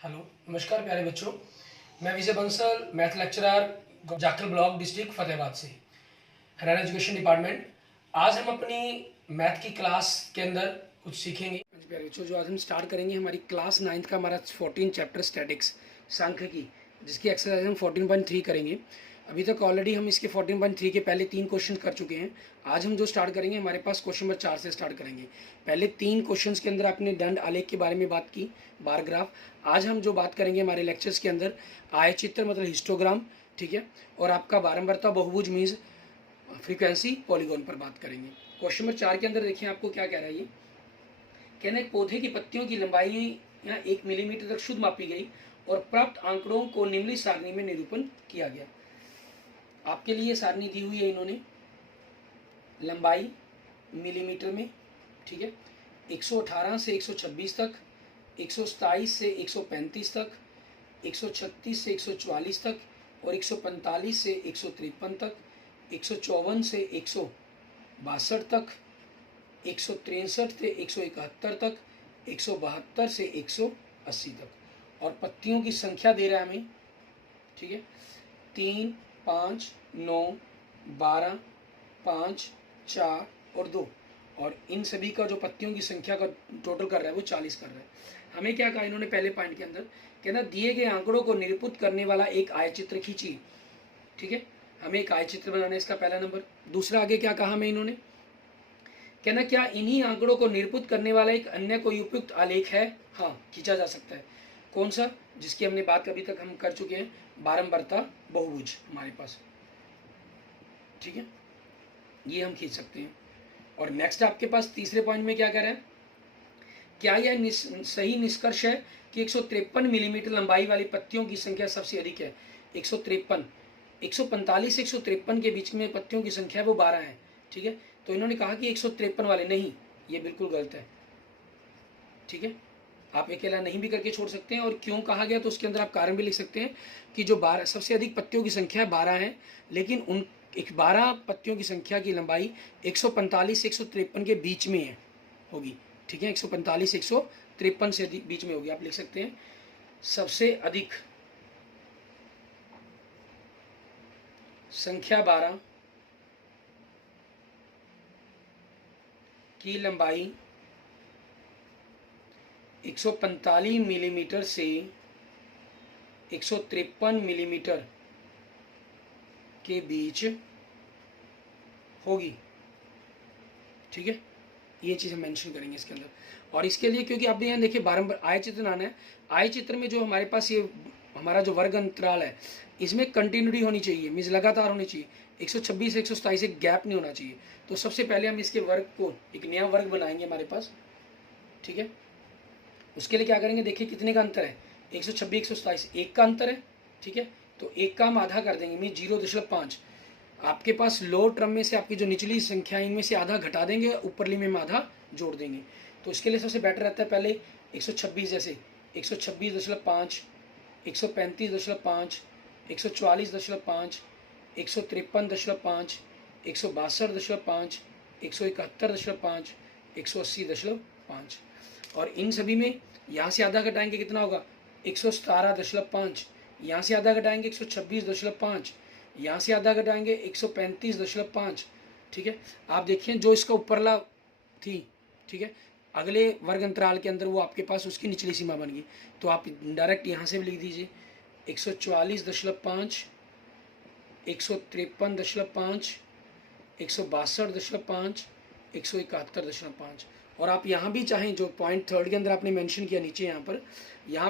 Hello, नमस्कार प्यारे बच्चों। मैं Vijay Bansal, math lecturer, Jakhal block, district Fatehabad से, हरियाणा एजुकेशन डिपार्टमेंट। आज हम अपनी मैथ की क्लास के अंदर कुछ सीखेंगे। प्यारे बच्चों, जो आज हम स्टार्ट करेंगे हमारी क्लास 9th का हमारा 14 चैप्टर स्टैटिक्स सांख्यिकी, जिसकी एक्सरसाइज हम 14.3 करेंगे। अभी तक ऑलरेडी हम इसके 14.3 के पहले 3 क्वेश्चन कर चुके हैं। आज हम जो स्टार्ट करेंगे हमारे पास क्वेश्चन नंबर 4 से स्टार्ट करेंगे। पहले 3 क्वेश्चंस के अंदर आपने दंड आलेख के बारे में बात की, बार ग्राफ। आज हम जो बात करेंगे हमारे लेक्चर्स के अंदर आयचित्र मतलब हिस्टोग्राम, ठीक है, और आपका बारंबारता बहुभुज मीन्स फ्रीक्वेंसी पॉलीगॉन पर बात करेंगे। क्वेश्चन नंबर 4 के अंदर देखिए आपको क्या कह रहा है। ये कहना है पौधे की पत्तियों की लंबाई यहाँ 1 मिलीमीटर तक शुद्ध मापी गई और प्राप्त आंकड़ों को निम्नलिखित सारणी में निरूपण किया गया। आपके लिए सारणी दी हुई है इन्होंने, लंबाई मिलीमीटर में, ठीक है, 118 से 126 तक, 127 से 135 तक, 136 से 144 तक और 145 से 153 तक, 154 से 162 तक, 163 से 171 तक, 172 से 180 तक। और पत्तियों की संख्या दे रहा है हमें, ठीक है, 3, 5, 9, 12, 5, 4 और 2। और इन सभी का जो पत्तियों की संख्या का टोटल कर रहा है वो 40 कर रहा है। हमें क्या कहा इन्होंने पहले पॉइंट के अंदर, कहना दिए गए आंकड़ों को निरूपित करने वाला एक आयचित्र खींचिए, ठीक है। हमें एक आयचित्र बनाना है, इसका पहला नंबर। दूसरा आगे क्या कहा हमें इन्होंने, कहना क्या इन्हीं आंकड़ों को निरूपित करने वाला एक अन्य कोई उपयुक्त आलेख है। हाँ, खींचा जा सकता है। कौन सा? जिसकी हमने बात अभी तक हम कर चुके हैं, बारंबारता बहुभुज हमारे पास, ठीक है, ये हम खींच सकते हैं। और नेक्स्ट आपके पास तीसरे पॉइंट में क्या कह रहा है, क्या यह सही निष्कर्ष है कि 153 मिलीमीटर लंबाई वाली पत्तियों की संख्या सबसे अधिक है। 153, 145 से 153 के बीच में पत्तियों की संख्या है वो 12 है, ठीक है। तो इन्होंने कहा कि 153 वाले, नहीं, ये बिल्कुल गलत है, ठीक है। आप अकेला नहीं भी करके छोड़ सकते हैं। और क्यों कहा गया तो उसके अंदर आप कारण भी लिख सकते हैं कि जो 12 सबसे अधिक पत्तियों की संख्या है 12 है, लेकिन उन 12 पत्तियों की संख्या की लंबाई 145 से 153 के बीच में है होगी, ठीक है। 145 से 153 से बीच में होगी। आप लिख सकते हैं सबसे अधिक संख्या 12 की लंबाई 145 मिलीमीटर से 153 मिलीमीटर के बीच होगी, ठीक है। ये चीज़ हम मेंशन करेंगे इसके अंदर। और इसके लिए क्योंकि आपने यहाँ देखिए बारंबार आय चित्र आना है, आय चित्र में जो हमारे पास ये हमारा जो वर्ग अंतराल है इसमें कंटिन्यूटी होनी चाहिए, मीन्स लगातार होनी चाहिए। 126 से 127 एक गैप नहीं होना चाहिए। तो सबसे पहले हम इसके वर्ग को एक नया वर्ग बनाएंगे हमारे पास, ठीक है। उसके लिए क्या करेंगे, देखिए कितने का अंतर है, 126 127 एक का अंतर है, ठीक है। तो एक का हम आधा कर देंगे, मीन 0.5। आपके पास लोअर टर्म में से आपकी जो निचली संख्या इनमें से आधा घटा देंगे, ऊपरली में हम आधा जोड़ देंगे। तो इसके लिए सबसे बेटर रहता है पहले 126 जैसे 126.5, 135.5, 144.5, 153.5, 162.5, 171.5, 180.5। और इन सभी में यहाँ से आधा घटाएंगे कितना होगा, 117.5। यहाँ से आधा घटाएंगे 126.5। यहाँ से आधा घटाएंगे 135.5, ठीक है। आप देखिए जो इसका ऊपरला थी, ठीक है, अगले वर्ग अंतराल के अंदर वो आपके पास उसकी निचली सीमा बन गई। तो आप डायरेक्ट यहाँ से भी लिख दीजिए 144.5, 153.5, 162.5, 171.5। और आप यहाँ भी चाहें जो पॉइंट थर्ड के अंदर आपने मेंशन किया नीचे यहाँ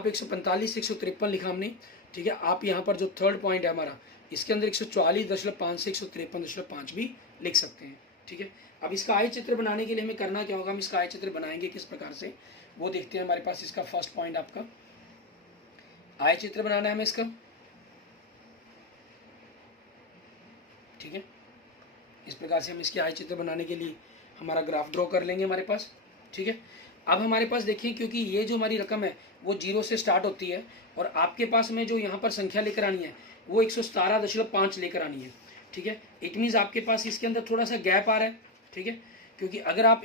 पे 145 से 153 लिखा हमने, ठीक है। आप यहाँ पर जो थर्ड पॉइंट है हमारा इसके अंदर 144.5 से 153.5 भी लिख सकते हैं, ठीक है। अब इसका आय चित्र बनाने के लिए हमें करना क्या होगा, हम इसका आय चित्र बनाएंगे किस प्रकार से वो देखते हैं। हमारे पास इसका फर्स्ट पॉइंट आपका आय चित्र बनाना है हमें इसका, ठीक है। इस प्रकार से हम इसके आय चित्र बनाने के लिए हमारा ग्राफ ड्रॉ कर लेंगे हमारे पास, ठीक है। अब हमारे पास देखिए क्योंकि ये जो हमारी रकम है वो 0 से स्टार्ट होती है और आपके पास में जो यहाँ पर संख्या लेकर आनी है वो 117.5 लेकर आनी है, ठीक है। इट मीन्स आपके पास इसके अंदर थोड़ा सा गैप आ रहा है, ठीक है। क्योंकि अगर आप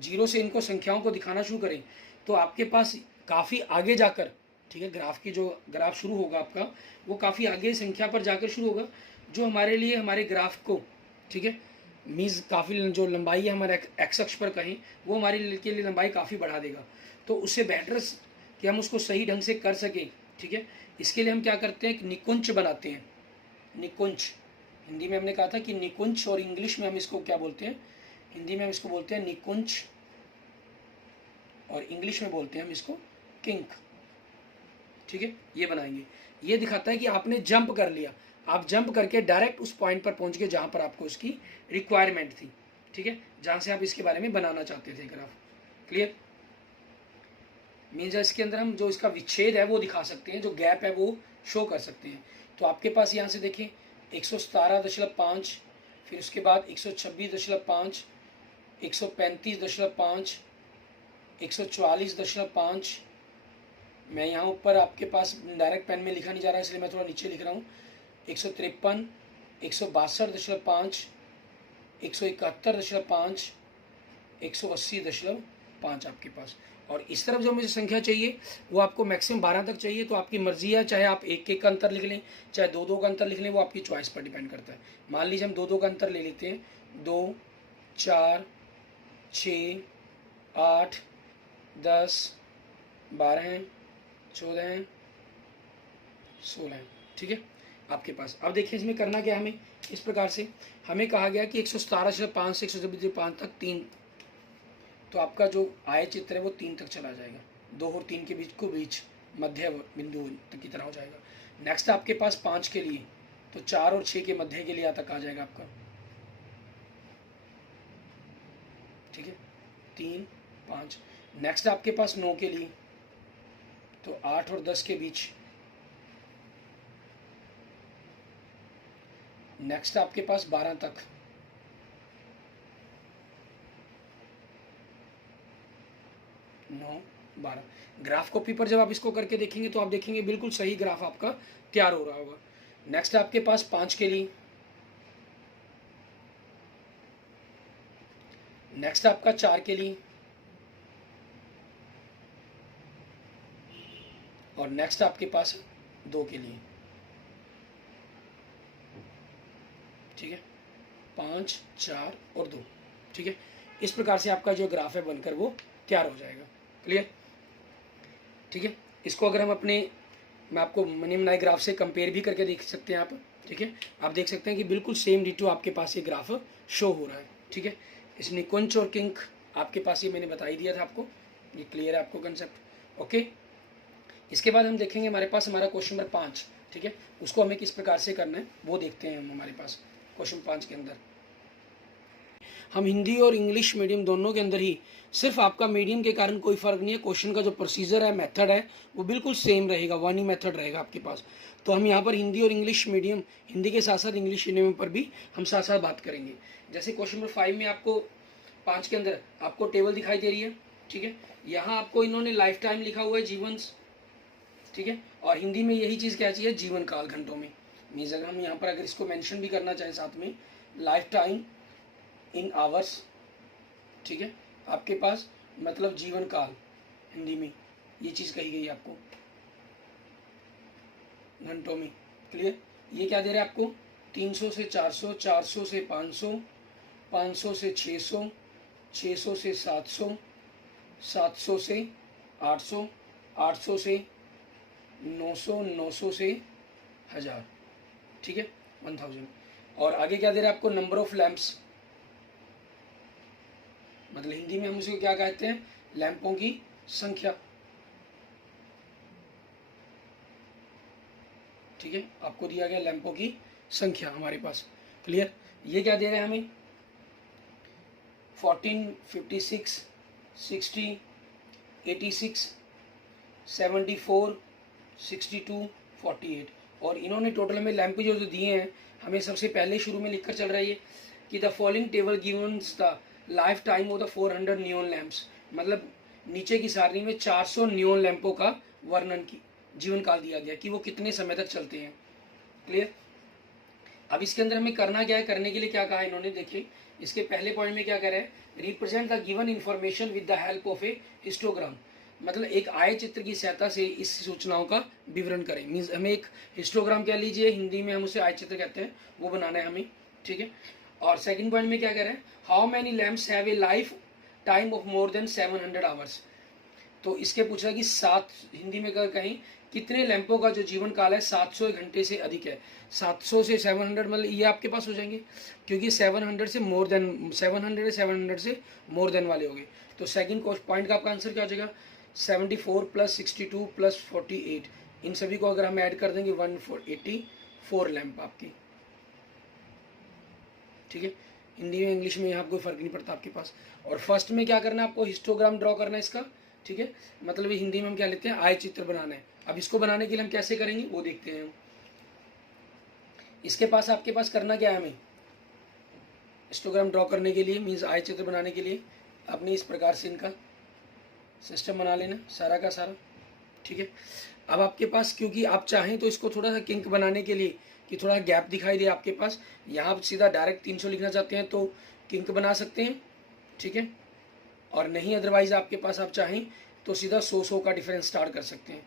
0 से इनको संख्याओं को दिखाना शुरू करें तो आपके पास काफ़ी आगे जाकर ठीक है। ग्राफ की जो ग्राफ शुरू होगा आपका वो काफ़ी आगे संख्या पर जाकर शुरू होगा, जो हमारे लिए हमारे ग्राफ को, ठीक है, मीन्स काफ़ी जो लंबाई है हमारे एक्स अक्ष पर कहीं, वो हमारे के लिए लंबाई काफ़ी बढ़ा देगा। तो उससे बेटर कि हम उसको सही ढंग से कर सकें, ठीक है, इसके लिए हम क्या करते हैं, एक निकुंज बनाते हैं। निकुंज हिंदी में हमने कहा था कि निकुंज, और इंग्लिश में हम इसको क्या बोलते हैं, हिंदी में हम इसको बोलते हैं निकुंज, और इंग्लिश में बोलते हैं हम इसको किंक, ठीक है। ये बनाएंगे। ये दिखाता है कि आपने जंप कर लिया, आप जंप करके डायरेक्ट उस पॉइंट पर पहुंच गए जहां पर आपको उसकी रिक्वायरमेंट थी, ठीक है, जहां से आप इसके बारे में बनाना चाहते थे ग्राफ। क्लियर? मीन्स इसके अंदर हम जो इसका विच्छेद है वो दिखा सकते हैं, जो गैप है वो शो कर सकते हैं। तो आपके पास यहाँ से देखिए 117.5, फिर उसके बाद 126.5, 135.5, 144.5। मैं यहाँ ऊपर आपके पास डायरेक्ट पेन में लिखा नहीं जा रहा है, इसलिए मैं थोड़ा नीचे लिख रहा हूँ। 153, 162.5, 171.5, 180.5 आपके पास। और इस तरफ जो मुझे संख्या चाहिए वो आपको मैक्सिमम 12 तक चाहिए, तो आपकी मर्जी है, चाहे आप एक एक का अंतर लिख लें, चाहे दो दो का अंतर लिख लें, वो आपकी चॉइस पर डिपेंड करता है। मान लीजिए हम दो दो का अंतर ले लेते हैं, 2, 4, 6, 8, 10, 12, 14, 16, ठीक है आपके पास। अब देखिए इसमें करना क्या है, हमें इस प्रकार से हमें कहा गया कि 117.5 से 126.5 तक 3, तो आपका जो आय चित्र है वो 3 तक चला जाएगा, 2 और 3 के बीच मध्य बिंदु तक की तरह हो जाएगा। नेक्स्ट आपके पास 5 के लिए, तो 4 और 6 के मध्य के लिए तक आ जाएगा आपका, ठीक है, 3, 5। नेक्स्ट आपके पास 9 के लिए, तो 8 और 10 के बीच। नेक्स्ट आपके पास 12 तक, 9, 12। ग्राफ कॉपी पर जब आप इसको करके देखेंगे तो आप देखेंगे बिल्कुल सही ग्राफ आपका तैयार हो रहा होगा। नेक्स्ट आपके पास 5 के लिए, नेक्स्ट आपका 4 के लिए, और नेक्स्ट आपके पास 2 के लिए, ठीक है, 5, 4 और 2, ठीक है। इस प्रकार से आपका जो ग्राफ है बनकर वो तैयार हो जाएगा। क्लियर? ठीक है। इसको अगर हम अपने, मैं आपको बने बनाए ग्राफ से कंपेयर भी करके देख सकते हैं आप, ठीक है। आप देख सकते हैं कि बिल्कुल सेम डिटो आपके पास ये ग्राफ शो हो रहा है, ठीक है। इस निकुंज और किंक आपके पास ये मैंने बता ही दिया था आपको, ये क्लियर है आपको कंसेप्ट? ओके। इसके बाद हम देखेंगे हमारे पास हमारा क्वेश्चन नंबर 5, ठीक है, उसको हमें किस प्रकार से करना है वो देखते हैं हम। हमारे पास क्वेश्चन 5 के अंदर हम हिंदी और इंग्लिश मीडियम दोनों के अंदर ही, सिर्फ आपका मीडियम के कारण कोई फ़र्क नहीं है, क्वेश्चन का जो प्रोसीजर है, मेथड है, वो बिल्कुल सेम रहेगा, वन ही मेथड रहेगा आपके पास। तो हम यहाँ पर हिंदी और इंग्लिश मीडियम, हिंदी के साथ साथ इंग्लिश मीडियम पर भी हम साथ साथ बात करेंगे। जैसे क्वेश्चन नंबर 5 में आपको 5 के अंदर आपको टेबल दिखाई दे रही है, ठीक है। यहाँ आपको इन्होंने लाइफ टाइम लिखा हुआ है, जीवन, ठीक है, और हिंदी में यही चीज़ क्या चाहिए, जीवन काल घंटों में। मीन्स अगर हम यहाँ पर अगर इसको मेंशन भी करना चाहें साथ में, लाइफ टाइम इन आवर्स, ठीक है, आपके पास मतलब जीवन काल, हिंदी में ये चीज़ कही गई आपको घंटों में। क्लियर? ये क्या दे रहा है आपको, 300 से 400, 400 से 500, 500 से 600, 600 से 700, 700 से 800, 800 से 900, 900 से 1000, ठीक है, 1000। और आगे क्या दे रहा है आपको, नंबर ऑफ लैंप्स, मतलब हिंदी में हम उसको क्या कहते हैं, लैंपों की संख्या, ठीक है, आपको दिया गया लैंपों की संख्या हमारे पास। क्लियर? ये क्या दे रहे हैं हमें, 14, 56, 60, 86, 74, 62, 48। और इन्होंने टोटल हमें लैंप जो दिए हैं, हमें सबसे पहले शुरू में लिखकर चल रही है कि the following table gives the life time of the 400 neon lamps, मतलब नीचे की सारणी में 400 नियॉन लैंपों का वर्णन की जीवन काल दिया गया कि वो कितने समय तक चलते हैं। क्लियर? अब इसके अंदर हमें करना क्या है, करने के लिए क्या कहा इन्होंने, देखिए इसके पहले पॉइंट में क्या कह रहे हैं, represent the given information with the help of A histogram, मतलब एक आय चित्र की सहायता से इस सूचनाओं का विवरण करें। मीन्स हमें एक हिस्टोग्राम कह लीजिए, हिंदी में हम उसे आय चित्र कहते हैं, वो बनाना है हमें, ठीक है। और सेकंड पॉइंट में क्या कह रहे हैं, how many lamps have a life time of more than 700 hours. तो इसके पूछा कि सात, हिंदी में अगर कहीं कितने लैंपों का जो जीवन काल है 700 घंटे से अधिक है। 700 से 700 मतलब ये आपके पास हो जाएंगे, क्योंकि 700 से मोर देन, 700 से मोर देन वाले हो गए। तो सेकंड पॉइंट का आपका आंसर क्या हो जाएगा, 74 प्लस 62 प्लस 48, इन सभी को अगर हम ऐड कर देंगे 184 लैंप आपकी, ठीक है। हिंदी में इंग्लिश में यहाँ कोई फर्क नहीं पड़ता आपके पास। और फर्स्ट में क्या करना है आपको, हिस्टोग्राम ड्रॉ करना है इसका, ठीक है। मतलब ये हिंदी में हम क्या लेते हैं, आय चित्र बनाना है। अब इसको बनाने के लिए हम कैसे करेंगे वो देखते हैं। इसके पास आपके पास करना क्या है, हमें हिस्टोग्राम ड्रॉ करने के लिए, मीन्स आय चित्र बनाने के लिए आपने इस प्रकार से इनका सिस्टम बना लेना सारा का सारा, ठीक है। अब आपके पास, क्योंकि आप चाहें तो इसको थोड़ा सा किंक बनाने के लिए कि थोड़ा गैप दिखाई दे आपके पास, यहाँ आप सीधा डायरेक्ट 300 लिखना चाहते हैं तो किंक बना सकते हैं, ठीक है। और नहीं अदरवाइज आपके पास आप चाहें तो सीधा 100 का डिफरेंस स्टार्ट कर सकते हैं,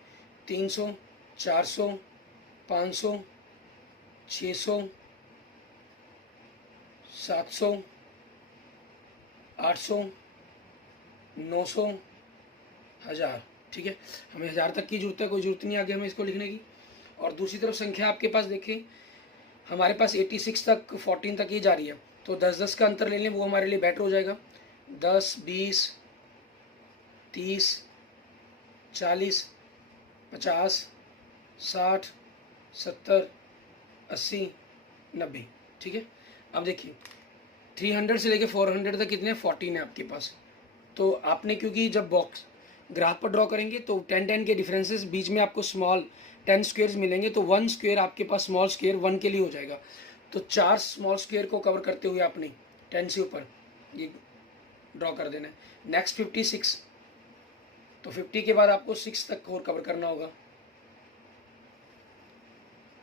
300, 400, 500, 600, 700, 800, 900, 1000, ठीक है। हमें 1000 तक की जरूरत है, कोई जरूरत नहीं आगे हमें इसको लिखने की। और दूसरी तरफ संख्या आपके पास देखिए, हमारे पास 86 तक 14 तक ही जा रही है, तो 10-10 का अंतर ले लें, वो हमारे लिए बेटर हो जाएगा। 10, 20, 30, 40, 50, 60, 70, 80, 90, ठीक है। अब देखिए 300 से लेके 400 तक कितने, 14 है आपके पास। तो आपने, क्योंकि जब बॉक्स ग्राफ पर ड्रॉ करेंगे तो 10-10 के डिफरेंसेस, बीच में आपको स्मॉल 10 स्क्वेयर्स मिलेंगे, तो 1 स्क्वेयर आपके पास स्मॉल स्क्वेयर 1 के लिए हो जाएगा। तो 4 स्मॉल स्क्वेयर को कवर करते हुए आपने 10 से ऊपर ये ड्रॉ कर देना है। नेक्स्ट 56, तो 50 के बाद आपको 6 तक और कवर करना होगा,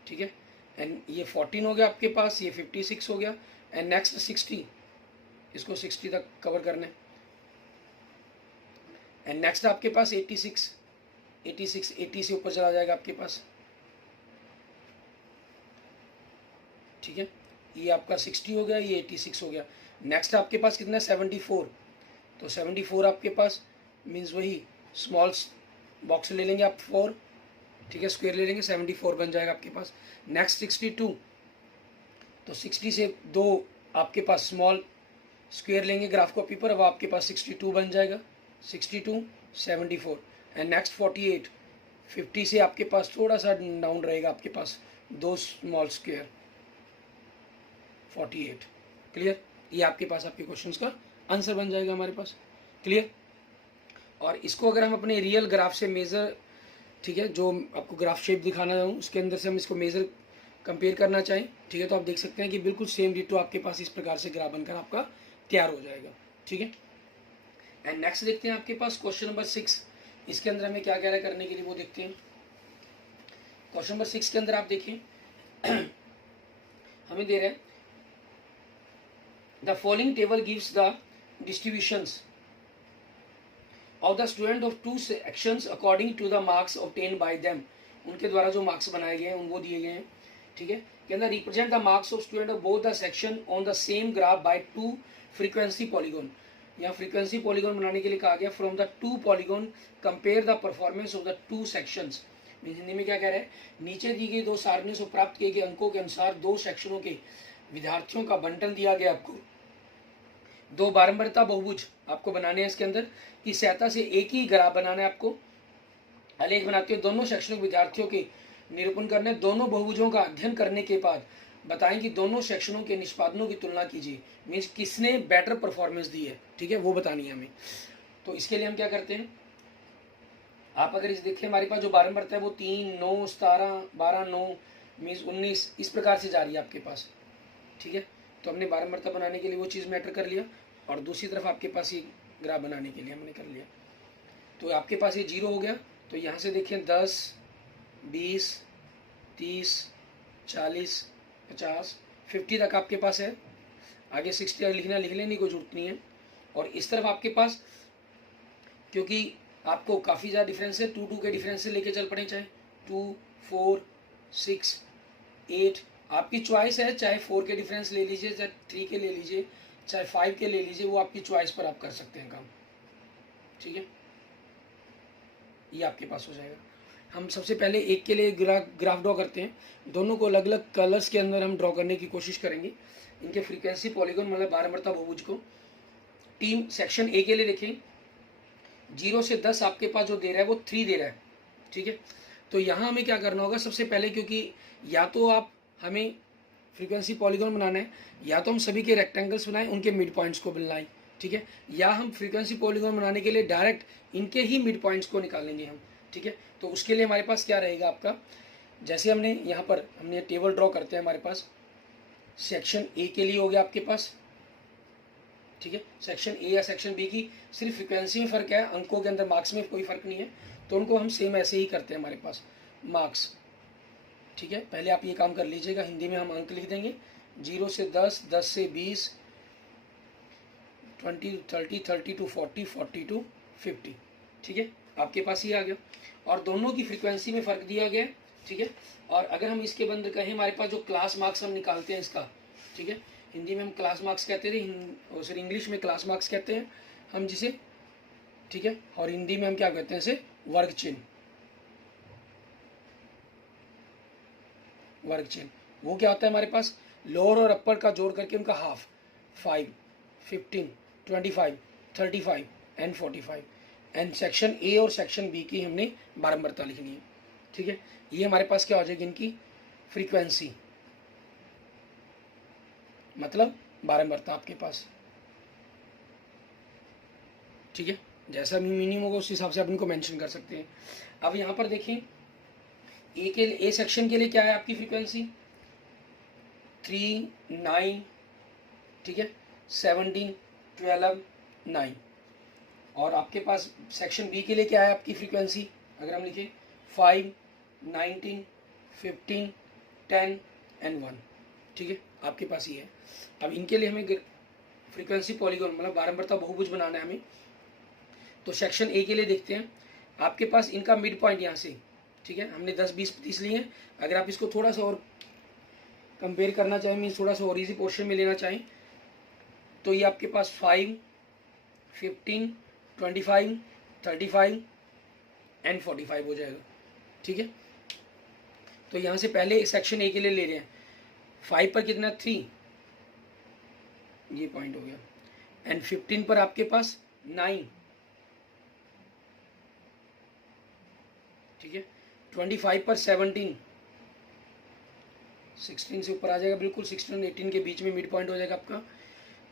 ठीक है। एंड ये 14 हो गया आपके पास, ये 56 हो गया। एंड नेक्स्ट 60, इसको 60 तक कवर करना है। एंड नेक्स्ट आपके पास 86, 80 से ऊपर चला जाएगा आपके पास, ठीक है। ये आपका 60 हो गया, ये 86 हो गया। नेक्स्ट आपके पास कितना है, 74, तो 74 आपके पास मीन्स वही स्मॉल बॉक्स ले लेंगे आप 4, ठीक है, स्क्वायर ले लेंगे, 74 बन जाएगा आपके पास। नेक्स्ट 62, तो 60 से 2 आपके पास स्मॉल स्क्वायर लेंगे ग्राफ कॉपी पर, अब आपके पास 62 बन जाएगा, 62, 74। एंड नेक्स्ट 48, 50 से आपके पास थोड़ा सा डाउन रहेगा आपके पास 2 स्मॉल स्क्वायर, 48, क्लियर। ये आपके पास आपके क्वेश्चंस का आंसर बन जाएगा हमारे पास, क्लियर। और इसको अगर हम अपने रियल ग्राफ से मेज़र, ठीक है, जो आपको ग्राफ शेप दिखाना चाहूँ उसके अंदर से हम इसको मेज़र कंपेयर करना चाहें, ठीक है, तो आप देख सकते हैं कि बिल्कुल सेम डिटो आपके पास इस प्रकार से ग्राफ बनकर आपका तैयार हो जाएगा, ठीक है। एंड नेक्स्ट देखते हैं आपके पास क्वेश्चन नंबर 6, इसके अंदर हमें क्या क्या है करने के लिए वो देखते हैं। क्वेश्चन नंबर 6 के अंदर आप देखिए हमें दे रहे हैं, the following table gives the distributions of the student of 2 sections according to the marks obtain by them. उनके द्वारा जो मार्क्स बनाए गए हैं उनको दिए गए हैं, ठीक है। के अंदर represent the marks of student of both the section on the same graph by 2 frequency polygon. यहाँ फ्रीक्वेंसी पॉलीगॉन बनाने के लिए कहा गया, from the 2 polygon compare the performance of the 2 sections. Hindi में क्या कह रहे हैं, नीचे दी गई 2 सारणियों से प्राप्त किए गए अंकों के अनुसार 2 सेक्शनों के विद्यार्थियों का बंटन दिया गया आपको। 2 बारंबारता बहुभुज आपको बनाने हैं इसके अंदर की सहायता से एक ही ग्राफ बनाना है आपको। आलेख बनाते हुए दोनों सेक्शनों के विद्यार्थियों के निरूपण करने, दोनों बहुभुजों का अध्ययन करने के बाद बताएं कि दोनों सेक्शनों के निष्पादनों की तुलना कीजिए, मीन्स किसने बेटर परफॉर्मेंस दी है, ठीक है, वो बतानी है हमें। तो इसके लिए हम क्या करते हैं, आप अगर इस देखिए हमारे पास जो बारंबारता है वो 3, 9, 17, 12, 9 मीन्स 19 इस प्रकार से जा रही है आपके पास, ठीक है। तो हमने बारंबारता बनाने के लिए वो चीज़ मैटर कर लिया, और दूसरी तरफ आपके पास ये ग्राफ बनाने के लिए हमने कर लिया। तो आपके पास ये 0 हो गया, तो यहाँ से देखिए 10, 20, 30, 40, 50, 50 तक आपके पास है। आगे 60 लिखना लिख लेने की कोई जरूरत नहीं है। और इस तरफ आपके पास, क्योंकि आपको काफ़ी ज़्यादा डिफरेंस है, 2 2 के डिफरेंस से लेके चल पड़े, चाहे 2 4 6 8, आपकी चॉइस है, चाहे 4 के डिफरेंस ले लीजिए, चाहे 3 के ले लीजिए, चाहे 5 के ले लीजिए, वो आपकी चॉइस पर आप कर सकते हैं काम। ठीक है, ये आपके पास हो जाएगा। हम सबसे पहले एक के लिए ग्राफ ड्रॉ करते हैं। दोनों को अलग अलग कलर्स के अंदर हम ड्रॉ करने की कोशिश करेंगे। इनके फ्रीक्वेंसी पॉलीगॉन मतलब बारंबारता बहुभुज को टीम सेक्शन ए के लिए देखें, 0 से 10 आपके पास जो दे रहा है वो 3 दे रहा है। ठीक है, तो यहाँ हमें क्या करना होगा सबसे पहले, क्योंकि या तो आप हमें फ्रीक्वेंसी पॉलीगॉन बनाना है, या तो हम सभी के रेक्टेंगल्स बनाएं, उनके मिड पॉइंट्स को बनाएं। ठीक है, या हम फ्रीक्वेंसी पॉलीगॉन बनाने के लिए डायरेक्ट इनके ही मिड पॉइंट्स को निकाल लेंगे हम। ठीक है, तो उसके लिए हमारे पास क्या रहेगा आपका, जैसे हमने यहाँ पर हमने टेबल ड्रॉ करते हैं, हमारे पास सेक्शन ए के लिए हो गया आपके पास। ठीक है, सेक्शन ए या सेक्शन बी की सिर्फ फ्रीक्वेंसी में फ़र्क है, अंकों के अंदर मार्क्स में कोई फ़र्क नहीं है, तो उनको हम सेम ऐसे ही करते हैं हमारे पास मार्क्स। ठीक है, पहले आप ये काम कर लीजिएगा, हिंदी में हम अंक लिख देंगे 0 से 10, 10 से 20, 20 30, 30 to 40, 40 to 50। ठीक है, आपके पास ही आ गया, और दोनों की फ्रीक्वेंसी में फ़र्क दिया गया। ठीक है, और अगर हम इसके बंद कहें, हमारे पास जो क्लास मार्क्स हम निकालते हैं इसका, ठीक है, हिंदी में हम क्लास मार्क्स कहते थे, और सर इंग्लिश में क्लास मार्क्स कहते हैं हम जिसे। ठीक है, और हिंदी में हम क्या कहते हैं इसे, वर्ग चिन्ह। वर्ग चिन्ह वो क्या होता है हमारे पास, लोअर और अपर का जोड़ करके उनका half, 5, 15, 25, 35 and 45। And section A और सेक्शन बी की हमने बारंबारता लिखनी है। ठीक है, ये हमारे पास क्या हो जाएगी, इनकी फ्रीक्वेंसी मतलब बारंबारता आपके पास। ठीक है, जैसा भी मीनिंग होगा उस हिसाब से आप इनको मेंशन कर सकते हैं। अब यहाँ पर देखें, ए सेक्शन के लिए क्या है आपकी फ्रीक्वेंसी, 3, 9, ठीक है, 17, 12, 9। और आपके पास सेक्शन बी के लिए क्या है आपकी फ्रीक्वेंसी, अगर हम लिखें 5, 19, 15, 10 एंड 1। ठीक है, आपके पास ये है। अब इनके लिए हमें फ्रीक्वेंसी पॉलीगॉन मतलब बारंबारता बहुभुज बनाना है हमें, तो सेक्शन ए के लिए देखते हैं। आपके पास इनका मिड पॉइंट यहाँ से, ठीक है, हमने 10, 20, 30 लिए हैं। अगर आप इसको थोड़ा सा और कंपेयर करना चाहें, मीन्स थोड़ा सा और इजी पोर्शन में लेना चाहें, तो ये आपके पास 5, 15, 25, 35 एंड 45 हो जाएगा। ठीक है, तो यहाँ से पहले सेक्शन ए के लिए ले रहे हैं, 5 पर कितना, 3, ये पॉइंट हो गया, एंड 15 पर आपके पास 9। ठीक है, 25 पर 17, 16 से ऊपर आ जाएगा बिल्कुल, 16 और 18 के बीच में मिड पॉइंट हो जाएगा आपका।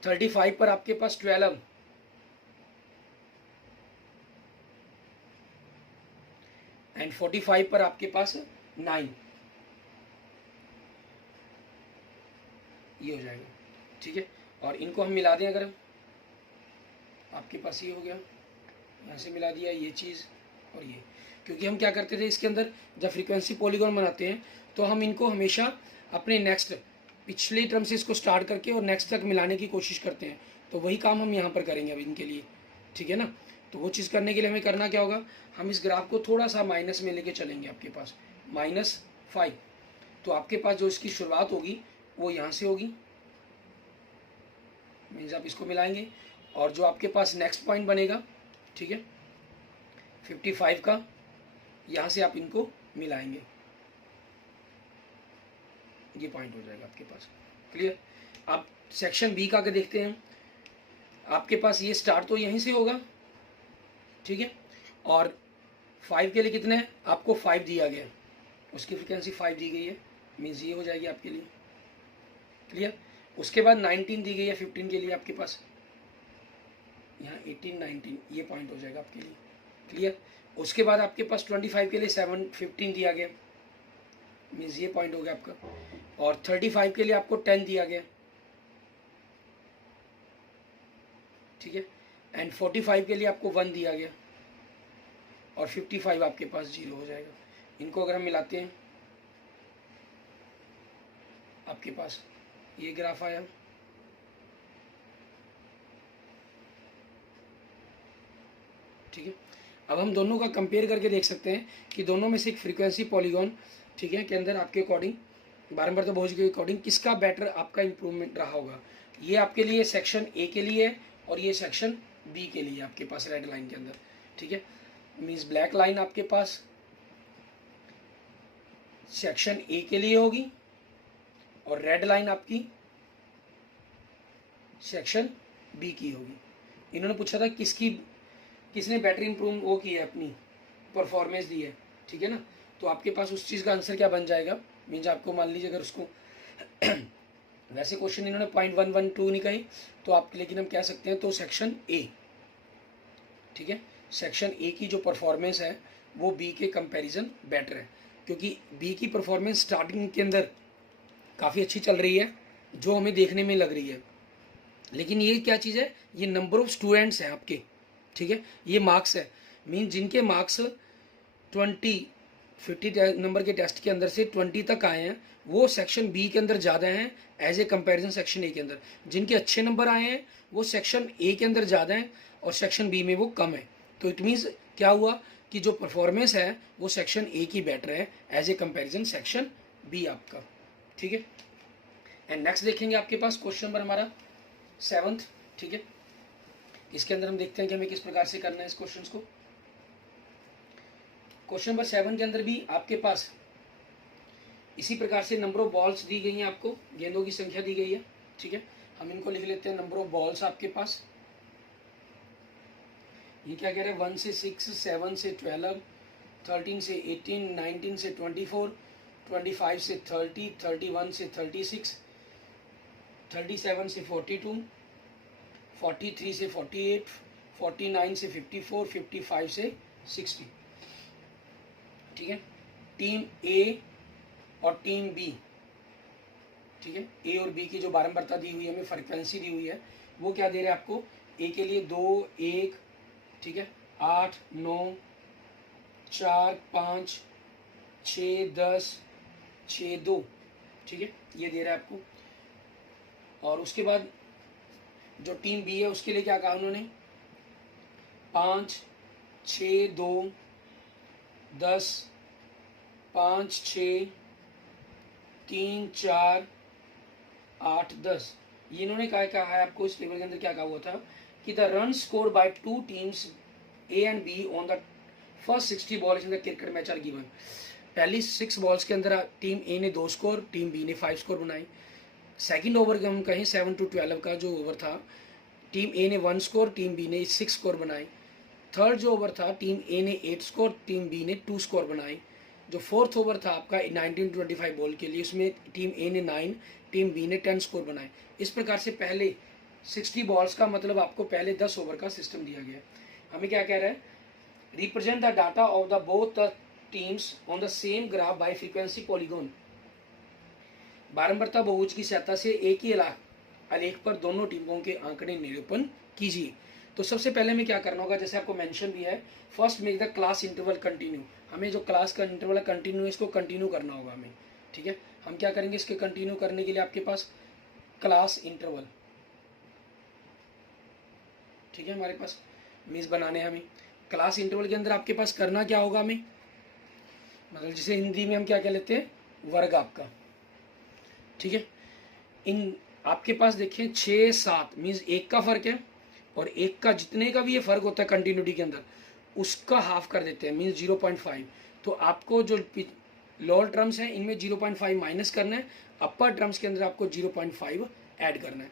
35 पर आपके पास 12, एंड 45 पर आपके पास 9, ये हो जाएगा। ठीक है, और इनको हम मिला दें, अगर आपके पास ये हो गया, यहाँ से मिला दिया ये चीज़ और ये, क्योंकि हम क्या करते थे इसके अंदर, जब फ्रीक्वेंसी पॉलीगॉन बनाते हैं तो हम इनको हमेशा अपने नेक्स्ट पिछले टर्म से इसको स्टार्ट करके और नेक्स्ट तक मिलाने की कोशिश करते हैं, तो वही काम हम यहाँ पर करेंगे अब इनके लिए। ठीक है ना, तो वो चीज़ करने के लिए हमें करना क्या होगा, हम इस ग्राफ को थोड़ा सा माइनस में लेके चलेंगे, आपके पास -5, तो आपके पास जो इसकी शुरुआत होगी वो यहाँ से होगी, मीन्स आप इसको मिलाएंगे, और जो आपके पास नेक्स्ट पॉइंट बनेगा, ठीक है, 55 का, यहाँ से आप इनको मिलाएंगे, ये पॉइंट हो जाएगा आपके पास। क्लियर। अब सेक्शन बी का आगे देखते हैं, आपके पास ये स्टार्ट तो यहीं से होगा, ठीक है, और 5 के लिए कितने हैं, आपको 5 दिया गया, उसकी फ्रिक्वेंसी 5 दी गई है, मीन्स ये हो जाएगी आपके लिए। क्लियर। उसके बाद 19 दी गई है 15 के लिए आपके पास, यहाँ 18, 19 ये पॉइंट हो जाएगा आपके लिए। क्लियर। उसके बाद आपके पास 25 के लिए 15 दिया गया, मीन्स ये पॉइंट हो गया आपका, और 35 के लिए आपको 10 दिया गया, ठीक है, एंड 45 के लिए आपको 1 दिया गया, और 55 आपके पास 0 हो जाएगा। इनको अगर हम मिलाते हैं, आपके पास ये ग्राफ आया, ठीक है। अब हम दोनों का कंपेयर करके देख सकते हैं कि दोनों में से एक फ्रीक्वेंसी पॉलीगॉन, ठीक है, के अंदर आपके अकॉर्डिंग बारंबार बहुभुज के अकॉर्डिंग किसका बेटर आपका इंप्रूवमेंट रहा होगा। ये आपके लिए सेक्शन ए के लिए है और ये सेक्शन बी के लिए आपके पास रेड लाइन के अंदर, ठीक है। मीन्स ब्लैक लाइन आपके पास सेक्शन ए के लिए होगी और रेड लाइन आपकी सेक्शन बी की होगी। इन्होंने पूछा था किसने बेटर इंप्रूव वो की है, अपनी परफॉर्मेंस दी है, ठीक है ना। तो आपके पास उस चीज़ का आंसर क्या बन जाएगा, मीन्स आपको मान लीजिए अगर उसको वैसे क्वेश्चन इन्होंने 0.112 निकाली तो आप, लेकिन हम कह सकते हैं तो सेक्शन ए, ठीक है, सेक्शन ए की जो परफॉर्मेंस है वो बी के कंपैरिजन बेटर है, क्योंकि बी की परफॉर्मेंस स्टार्टिंग के अंदर काफ़ी अच्छी चल रही है जो हमें देखने में लग रही है। लेकिन ये क्या चीज़ है, ये नंबर ऑफ स्टूडेंट्स हैं आपके, ठीक है, ये मार्क्स है। मीन जिनके मार्क्स 50 नंबर के टेस्ट के अंदर से 20 तक आए हैं वो सेक्शन बी के अंदर ज़्यादा हैं as a comparison section A के अंदर। जिनके अच्छे नंबर आए हैं वो सेक्शन ए के अंदर ज़्यादा हैं और सेक्शन बी में वो कम है। तो इट मीन्स क्या हुआ कि जो परफॉर्मेंस है वो सेक्शन ए की बेटर है as a comparison section B आपका, ठीक है। एंड नेक्स्ट देखेंगे आपके पास क्वेश्चन नंबर हमारा 7th, ठीक है। इसके अंदर हम देखते हैं कि हमें किस प्रकार से करना है इस क्वेश्चन को। क्वेश्चन नंबर 7 के अंदर भी आपके पास इसी प्रकार से नंबर ऑफ बॉल्स दी गई हैं, आपको गेंदों की संख्या दी गई है, ठीक है। हम इनको लिख लेते हैं नंबर ऑफ बॉल्स आपके पास। ये क्या कह रहे हैं, 1 से 6, 7 से 12, 13 से 18, 19 से 24, 25 से 30, 31 से 36, 37 से 42, 43 से 48, 49 से 54, 55 से 60, ठीक है। टीम ए और टीम बी, ठीक है, ए और बी की जो बारंबारता दी हुई है, हमें फ्रीक्वेंसी दी हुई है, वो क्या दे रहे हैं आपको, ए के लिए 2, 1, ठीक है, 8, 9, 4, 5, 6, 10, 6, 2, ठीक है, ये दे रहा है आपको। और उसके बाद जो टीम बी है उसके लिए क्या कहा उन्होंने, 5, 6, 2, 10, 5, 6, 3, 4, 8, 10, ये इन्होंने कहा है आपको। इस टेबल के अंदर क्या कहा हुआ था कि the run score by 2 teams A and B on the first 60 balls in the cricket match are given. पहली 6 बॉल्स के अंदर टीम ए ने 2 स्कोर, टीम बी ने 5 स्कोर बनाए। सेकंड ओवर हम कहें 7 to 12 का जो ओवर था, टीम ए ने 1 स्कोर, टीम बी ने 6 स्कोर बनाए। थर्ड जो ओवर था टीम ए ने 8 स्कोर, टीम बी ने 2 स्कोर बनाए। जो फोर्थ ओवर था आपका 19-25 बॉल के लिए, उसमें टीम ए ने 9, टीम बी ने 10 स्कोर बनाए। इस प्रकार से पहले 60 बॉल्स का मतलब आपको पहले 10 ओवर का सिस्टम दिया गया। हमें क्या कह रहा है, represent the data of the both the teams on the same graph by frequency polygon. बारंबारता बहुभुज की सहायता से एक ही आलेख पर दोनों टीमों के आंकड़े निरूपण कीजिए। तो सबसे पहले हमें क्या करना होगा, जैसे आपको मेंशन भी है, first make the class interval continue. हमें जो क्लास का इंटरवल है कंटिन्यू है, इसको कंटिन्यू करना होगा हमें, ठीक है। हम क्या करेंगे, इसके कंटिन्यू करने के लिए आपके पास क्लास इंटरवल, ठीक है, हमारे पास मीन्स बनाने हैं हमें। क्लास इंटरवल के अंदर आपके पास करना क्या होगा हमें, मतलब जिसे हिंदी में हम क्या कह लेते हैं, वर्ग आपका, ठीक है। इन आपके पास देखिए 6, 7 मीन्स 1 का फर्क है और 1 का जितने का भी ये फर्क होता है कंटिन्यूटी के अंदर उसका हाफ कर देते हैं, मीन्स 0.5। तो आपको जो लोअर टर्म्स हैं इनमें 0.5 माइनस करना है, अपर टर्म्स के अंदर आपको 0.5 ऐड करना है।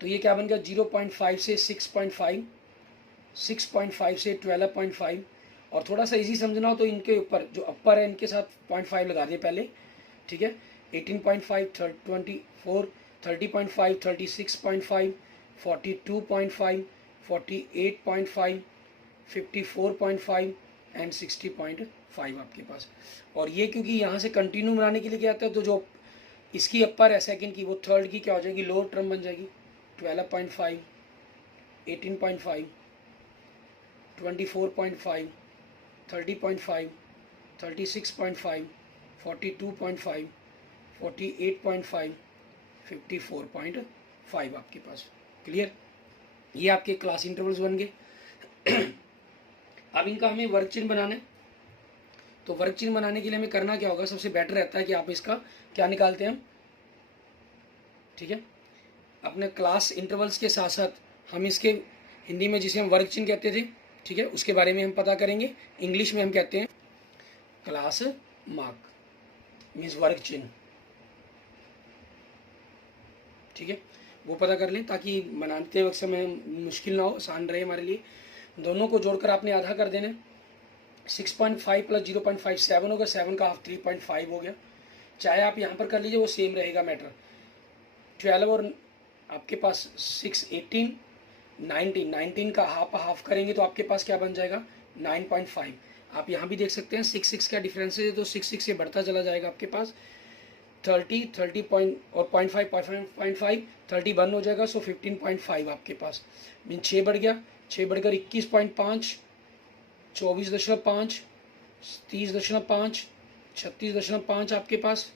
तो ये क्या बन गया, 0.5 से 6.5, 6.5 से 12.5, और थोड़ा सा इजी समझना हो तो इनके ऊपर जो अपर है इनके साथ 0.5 लगा दिए पहले, ठीक है। 18.5, 24, 30.5, 36.5, 42.5, 48.5, 54.5 एंड 60.5 आपके पास। और ये क्योंकि यहाँ से कंटिन्यू बनाने के लिए क्या आता है, तो जो इसकी अपर है सेकंड की, वो थर्ड की क्या हो जाएगी, लोअर टर्म बन जाएगी। 12.5, 18.5, 24.5, 30.5, 36.5, 42.5, 48.5, 54.5 आपके पास। क्लियर, ये आपके क्लास इंटरवल्स बन गए। अब इनका हमें वर्क चिन्ह बनाना है। तो वर्क चिन्ह बनाने के लिए हमें करना क्या होगा, सबसे बेटर रहता है कि आप इसका क्या निकालते हैं हम, ठीक है, अपने क्लास इंटरवल्स के साथ साथ हम इसके हिंदी में जिसे हम वर्क चिन्ह कहते थे, ठीक है, उसके बारे में हम पता करेंगे। इंग्लिश में हम कहते हैं क्लास मार्क, मीन्स वर्क चिन्ह, ठीक है, वो पता कर लें ताकि बनाते वक्त समय मुश्किल ना हो, आसान रहे हमारे लिए। दोनों को जोड़कर आपने आधा कर देना। 6.5 प्लस 0.57 होगा, 7 का हाफ 3.5 हो गया। चाहे आप यहाँ पर कर लीजिए, वो सेम रहेगा मैटर। 12 और आपके पास 6 18 19 का हाफ करेंगे तो आपके पास क्या बन जाएगा 9.5। आप यहाँ भी देख सकते हैं 6 का डिफरेंस है, तो 6 से बढ़ता चला जाएगा आपके पास 30 पॉइंट और 0.5 31 हो जाएगा। सो 15.5 आपके पास मीन 6 बढ़ गया, 6 बढ़कर 21.5, 24.5, 30.5, 36.5 आपके पास,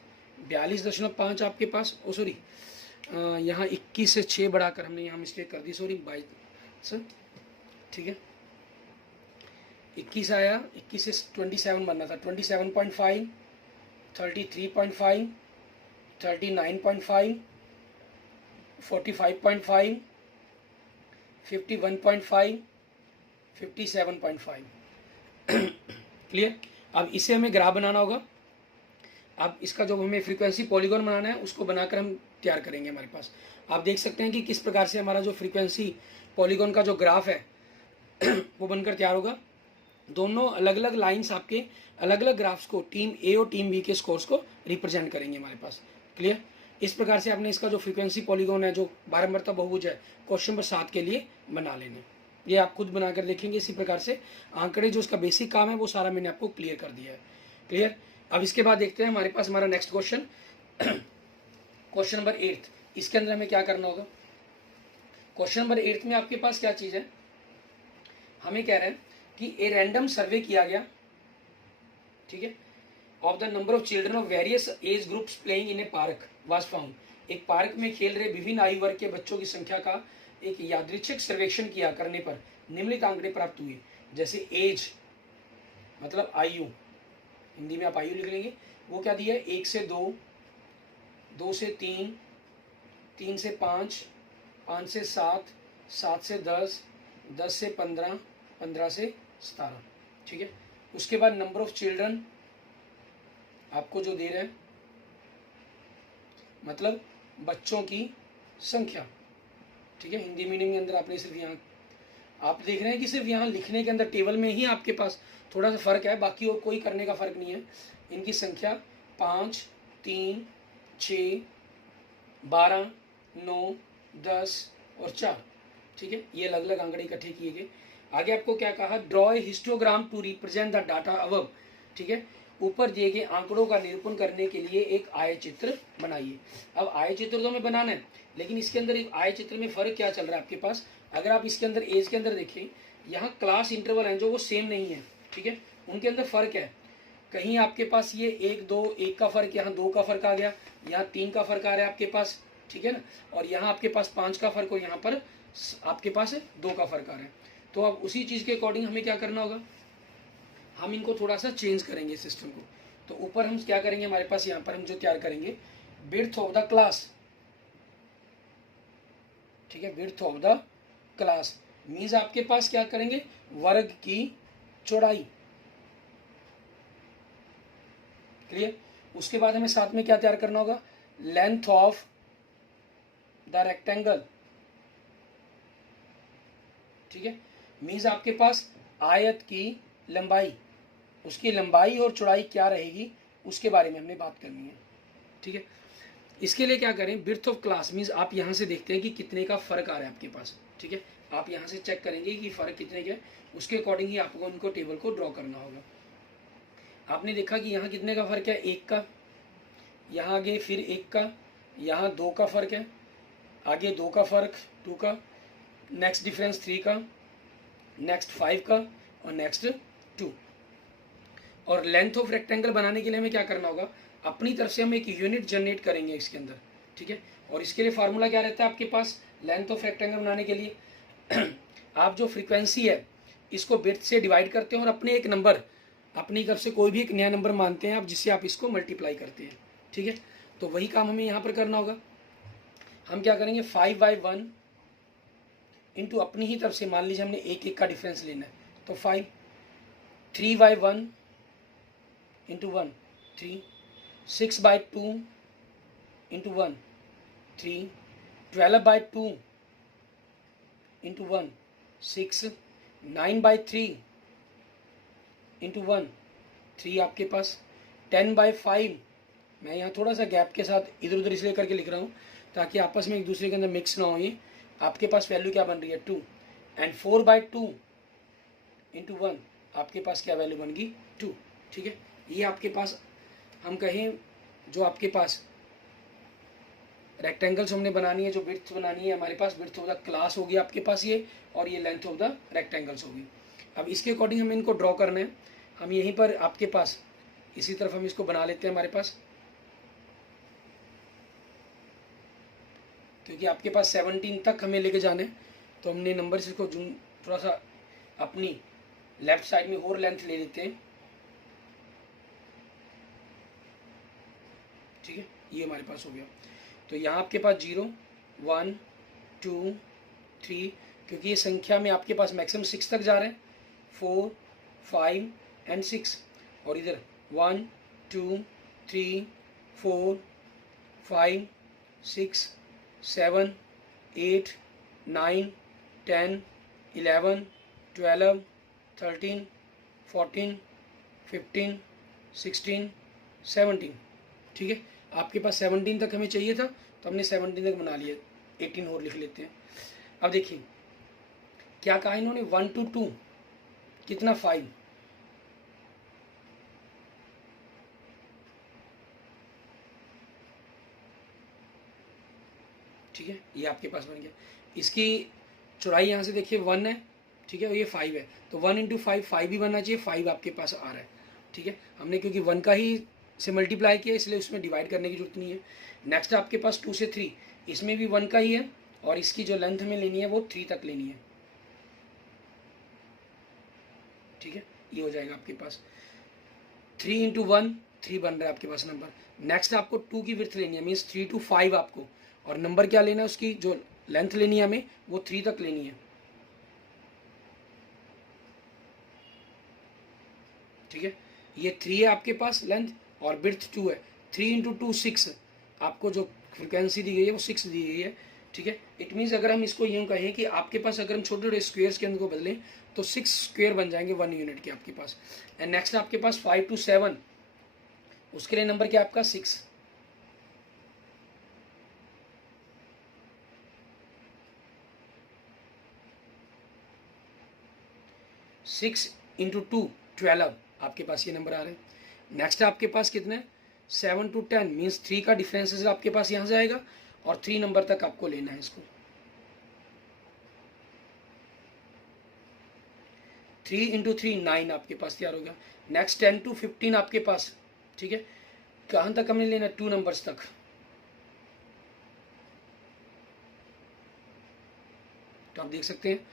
42.5 आपके पास। ओ सॉरी, यहाँ 21 से 6 बढ़ाकर हमने यहाँ मिस्टेक कर दी, सॉरी 22, ठीक है, 21 आया, 21 से 27 बनना था, 27.5, 33.5, 39.5, 45.5, 51.5, 57.5। क्लियर। अब इसे हमें ग्राफ बनाना होगा। अब इसका जो हमें फ्रीक्वेंसी पॉलीगॉन बनाना है उसको बनाकर हम तैयार करेंगे। हमारे पास आप देख सकते हैं कि किस प्रकार से हमारा जो फ्रीक्वेंसी पॉलीगॉन का जो ग्राफ है वो बनकर तैयार होगा। दोनों अलग अलग लाइंस आपके अलग अलग ग्राफ्स को टीम ए और टीम बी के स्कोर्स को रिप्रेजेंट करेंगे हमारे पास। क्लियर। इस प्रकार से आपने इसका जो फ्रीक्वेंसी पॉलीगॉन है, जो बारंबारता बहुभुज है, क्वेश्चन नंबर 7 के लिए बना लेने। ये आप खुद बनाकर देखेंगे। इसी प्रकार से आंकड़े जो इसका बेसिक काम है वो सारा मैंने आपको क्लियर कर दिया है। क्लियर। अब इसके बाद देखते हैं हमारे पास हमारा नेक्स्ट क्वेश्चन, क्वेश्चन नंबर 8। इसके अंदर हमें क्या करना होगा। क्वेश्चन नंबर 8 में आपके पास क्या चीज़ है, हमें कह रहे हैं कि ए रैंडम सर्वे किया गया, ठीक है, of the number of children of various age groups playing in A park was found. एक पार्क में खेल रहे विभिन्न आयु वर्ग के बच्चों की संख्या का एक यादृच्छिक सर्वेक्षण किया करने पर निम्नलिखित आंकड़े प्राप्त हुए। जैसे एज मतलब आयु, हिंदी में आप आयु लिख लेंगे, वो क्या दिया है 1 से 2, 2 से 3, 3 से 5, 5 से 7, 7 से 10, 10 से 15, 15 से 17, ठीक है। उसके बाद नंबर ऑफ चिल्ड्रन आपको जो दे रहे हैं मतलब बच्चों की संख्या, ठीक है। हिंदी मीडियम के अंदर आपने सिर्फ यहाँ आप देख रहे हैं कि सिर्फ यहाँ लिखने के अंदर टेबल में ही आपके पास थोड़ा सा फर्क है, बाकी और कोई करने का फर्क नहीं है। इनकी संख्या 5, 3, 6, 12, 9, 10 और 4, ठीक है। ये अलग अलग आंकड़े इकट्ठे किए गए। आगे आपको क्या कहा, draw a histogram to represent the data above, ठीक है। ऊपर दिए गए आंकड़ों का निरूपण करने के लिए एक आयचित्र बनाइए। अब आयचित्र तो हमें बनाना है, लेकिन इसके अंदर आयचित्र में फर्क क्या चल रहा है आपके पास। अगर आप इसके अंदर एज के अंदर देखें, यहाँ क्लास इंटरवल हैं जो वो सेम नहीं है, ठीक है, उनके अंदर फर्क है। कहीं आपके पास ये 1 2 1 का फर्क, यहाँ 2 का फर्क आ गया, यहाँ 3 का फर्क आ रहा है आपके पास, ठीक है ना, और यहाँ आपके पास 5 का फर्क और यहाँ पर आपके पास 2 का फर्क आ रहा है। तो अब उसी चीज़ के अकॉर्डिंग हमें क्या करना होगा, हम इनको थोड़ा सा चेंज करेंगे सिस्टम को। तो ऊपर हम क्या करेंगे, हमारे पास यहाँ पर हम जो तैयार करेंगे विड्थ ऑफ द क्लास, ठीक है, width of the class means आपके पास क्या करेंगे वर्ग की चौड़ाई। क्लियर। उसके बाद हमें साथ में क्या तैयार करना होगा, लेंथ ऑफ द रेक्टेंगल, ठीक है, मीन्स आपके पास आयत की लंबाई, उसकी लंबाई और चौड़ाई क्या रहेगी उसके बारे में हमने बात करनी है, ठीक है। इसके लिए क्या करें, विड्थ ऑफ क्लास मीन्स आप यहाँ से देखते हैं कि कितने का फर्क आ रहा है आपके पास, ठीक है। आप यहाँ से चेक करेंगे कि फर्क कितने का है, उसके अकॉर्डिंग ही आपको उनको टेबल को ड्रॉ करना होगा। आपने देखा कि यहाँ कितने का फर्क है, 1 का, यहाँ आगे फिर 1 का, यहाँ 2 का फर्क है, आगे 2 का फर्क, 2 का, नेक्स्ट डिफरेंस 3 का, नेक्स्ट 5 का और नेक्स्ट 2। और लेंथ ऑफ रेक्टेंगल बनाने के लिए हमें क्या करना होगा, अपनी तरफ से हम एक यूनिट जनरेट करेंगे इसके अंदर, ठीक है। और इसके लिए फार्मूला क्या रहता है आपके पास लेंथ ऑफ रेक्टेंगल बनाने के लिए आप जो फ्रीक्वेंसी है इसको बिट्स से डिवाइड करते हैं और अपने एक नंबर, अपनी तरफ से कोई भी एक नया नंबर मानते हैं आप, जिससे आप इसको मल्टीप्लाई करते हैं। ठीक है, तो वही काम हमें यहाँ पर करना होगा। हम क्या करेंगे, 5/1 इंटू अपनी ही तरफ से, मान लीजिए हमने एक एक का डिफरेंस लेना है, तो 5, 3/1 इंटू 1 3, 6/2 इंटू 1 3, 12/2 इंटू 1 6, 9/3 इंटू 1 3 आपके पास, 10/5, मैं यहाँ थोड़ा सा गैप के साथ इधर उधर इसलिए करके लिख रहा हूँ ताकि आपस में एक दूसरे के अंदर मिक्स ना हो। ये आपके पास वैल्यू क्या बन रही है, 2, एंड 4/2 इंटू 1 आपके पास क्या वैल्यू बन गई, 2। ठीक है, ये आपके पास हम कहें जो आपके पास रेक्टेंगल्स हमने बनानी है, जो विड्थ बनानी है हमारे पास, विड्थ ऑफ द क्लास होगी आपके पास ये, और ये लेंथ ऑफ द रेक्टेंगल्स होगी। अब इसके अकॉर्डिंग हमें इनको ड्रॉ करना है। हम यहीं पर आपके पास इसी तरफ हम इसको बना लेते हैं हमारे पास, क्योंकि आपके पास 17 तक हमें लेके जाना है, तो हमने नंबर से इसको थोड़ा सा अपनी लेफ्ट साइड में और लेंथ ले लेते हैं। ठीक है, ये हमारे पास हो गया। तो यहाँ आपके पास 0, 1, 2, 3, क्योंकि ये संख्या में आपके पास मैक्सिमम 6 तक जा रहे हैं, 4, 5 एंड 6, और इधर 1, 2, 3, 4, 5, 6, 7, 8, 9, 10, 11, 12, 13, 14, 15, 16, 17। ठीक है, आपके पास 17 तक हमें चाहिए था, तो हमने 17 तक बना लिया, 18 और लिख लेते हैं। अब देखिए क्या कहा इन्होंने, 1 to 2 कितना, 5। ठीक है, ये आपके पास बन गया। इसकी चौड़ाई यहाँ से देखिए 1 है, ठीक है, और ये 5 है, तो 1 इंटू 5, 5 ही बनना चाहिए, 5 आपके पास आ रहा है। ठीक है, हमने क्योंकि 1 का ही से मल्टीप्लाई किया, इसलिए उसमें डिवाइड करने की जरूरत नहीं है। नेक्स्ट आपके पास 2 से 3, इसमें भी 1 का ही है, और इसकी जो लेंथ हमें लेनी है वो 3 तक लेनी है। ठीक है, ये हो जाएगा आपके पास 3 इंटू 1, 3 बन रहा है आपके पास नंबर। नेक्स्ट आपको 2 की विड्थ लेनी है, मीन्स 3 to 5 आपको, और नंबर क्या लेना है, उसकी जो लेंथ लेनी है हमें वो 3 तक लेनी है। ठीक है, ये 3 है आपके पास लेंथ, और विड्थ 2 है। 3 इंटू 2 6, आपको जो फ्रिक्वेंसी दी गई है वो 6 दी गई है। ठीक है, इट मीन्स अगर हम इसको यूँ कहें कि आपके पास अगर हम छोटे छोटे स्क्वेयर्स के अंदर को बदलें तो 6 स्क्वेयर बन जाएंगे 1 यूनिट के आपके पास। एंड नेक्स्ट आपके पास 5 to 7, उसके लिए नंबर क्या आपका 6। 6 इंटू 2 12 आपके पास ये नंबर आ रहे हैं। नेक्स्ट आपके पास कितने, 7 to 10, मीन्स 3 का डिफरेंस आपके पास यहाँ से आएगा, और 3 नंबर तक आपको लेना है इसको। 3 इंटू 3 9 आपके पास तैयार हो गया। नेक्स्ट 10 to 15 आपके पास। ठीक है, कहाँ तक हमने लेना है, 2 नंबर्स तक। तो आप देख सकते हैं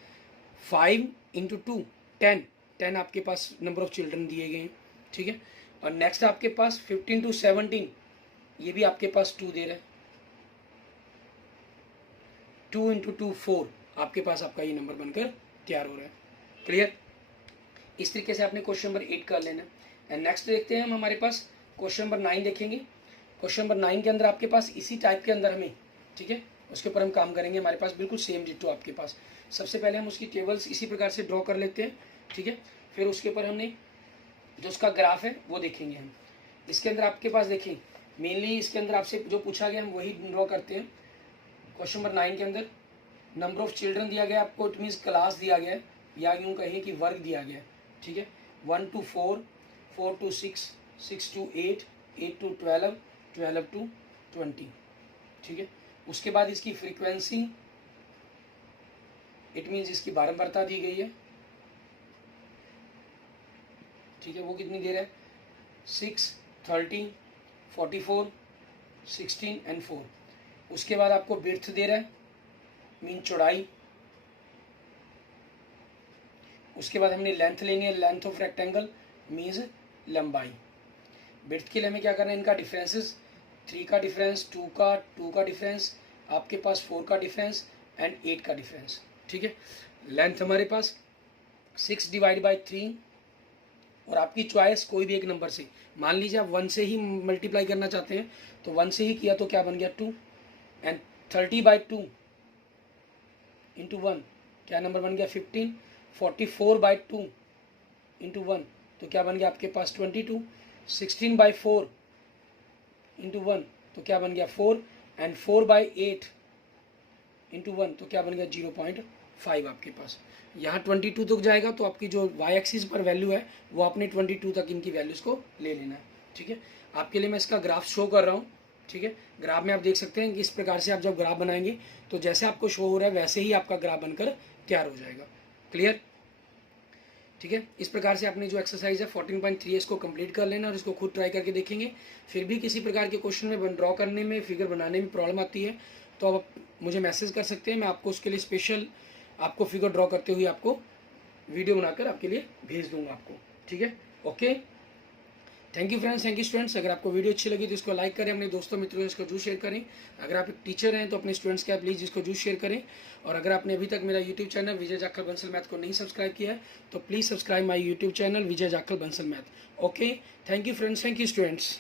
5 इंटू 2 10, 10 आपके पास नंबर ऑफ चिल्ड्रन दिए गए हैं। ठीक है, और नेक्स्ट आपके पास 15 to 17, ये भी आपके पास 2 दे रहे हैं। 2 इंटू 2 4, आपके पास आपका ये नंबर बनकर तैयार हो रहा है। क्लियर, इस तरीके से आपने क्वेश्चन नंबर 8 कर लेना। एंड नेक्स्ट देखते हैं हम हमारे पास क्वेश्चन नंबर 9 देखेंगे। क्वेश्चन नंबर 9 के अंदर आपके पास इसी टाइप के अंदर हमें, ठीक है, उसके ऊपर हम काम करेंगे। हमारे पास बिल्कुल सेम डिट्टो आपके पास। सबसे पहले हम उसकी टेबल्स इसी प्रकार से ड्रॉ कर लेते हैं। ठीक है, फिर उसके ऊपर हमने जो उसका ग्राफ है वो देखेंगे हम। इसके अंदर आपके पास देखिए मेनली इसके अंदर आपसे जो पूछा गया हम वही ड्रॉ करते हैं। क्वेश्चन नंबर 9 के अंदर नंबर ऑफ चिल्ड्रन दिया गया आपको, इट मीन्स क्लास दिया गया है, या यूँ कहिए कि वर्ग दिया गया है। ठीक है, 1 to 4, 4 to 6, 6 to 8, 8 to 12, 12 to 20। ठीक है, उसके बाद इसकी फ्रीक्वेंसी, इट मीन्स इसकी बारंबारता दी गई है। ठीक है, वो कितनी दे रहा है, 6, 30, 44, 16 एंड 4। उसके बाद आपको विड्थ दे रहा है, मीन चौड़ाई, उसके बाद हमने लेंथ लेनी है, लेंथ ऑफ रेक्टेंगल मीन्स लंबाई। विड्थ के लिए हमें क्या करना है, इनका डिफरेंसेस 3 का डिफरेंस, 2 का डिफरेंस, आपके पास 4 का डिफरेंस एंड 8 का डिफरेंस। ठीक है, लेंथ हमारे पास 6 डिवाइड बाई 3 और आपकी चॉइस कोई भी एक नंबर से, मान लीजिए आप 1 से ही मल्टीप्लाई करना चाहते हैं तो 1 से ही किया तो क्या बन गया 2 एंड 30/2 इंटू 1 क्या नंबर बन गया 15, 44/2 इंटू 1 तो क्या बन गया आपके पास 22, 16/4 इंटू 1 तो क्या बन गया 4 एंड 4/8 इंटू 1 तो क्या बन गया 0.5 आपके पास। यहाँ 22 तक जाएगा तो आपकी जो वाई एक्सिस पर वैल्यू है वो आपने 22 तक इनकी वैल्यूज़ को ले लेना है। ठीक है, आपके लिए मैं इसका ग्राफ शो कर रहा हूँ। ठीक है, ग्राफ में आप देख सकते हैं कि इस प्रकार से आप जब ग्राफ बनाएंगे तो जैसे आपको शो हो रहा है वैसे ही आपका ग्राफ बनकर तैयार हो जाएगा। क्लियर? ठीक है, इस प्रकार से आपने जो एक्सरसाइज है 14.3 इसको कंप्लीट कर लेना और इसको खुद ट्राई करके देखेंगे। फिर भी किसी प्रकार के क्वेश्चन में ड्रॉ करने में, फिगर बनाने में प्रॉब्लम आती है तो आप मुझे मैसेज कर सकते हैं, मैं आपको उसके लिए स्पेशल आपको फिगर ड्रॉ करते हुए आपको वीडियो बनाकर आपके लिए भेज दूंगा आपको। ठीक है, okay, thank you friends, thank you students. अगर आपको वीडियो अच्छी लगी तो इसको लाइक करें, अपने दोस्तों मित्रों से इसको जरूर शेयर करें। अगर आप एक टीचर हैं तो अपने स्टूडेंट्स के प्लीज़ इसको जरूर शेयर करें। और अगर आपने अभी तक मेरा यूट्यूब चैनल विजय जाखल बंसल मैथ को नहीं सब्सक्राइब किया है तो please subscribe my YouTube channel Vijay Jakhal Bansal math. Okay, thank you friends, thank you students.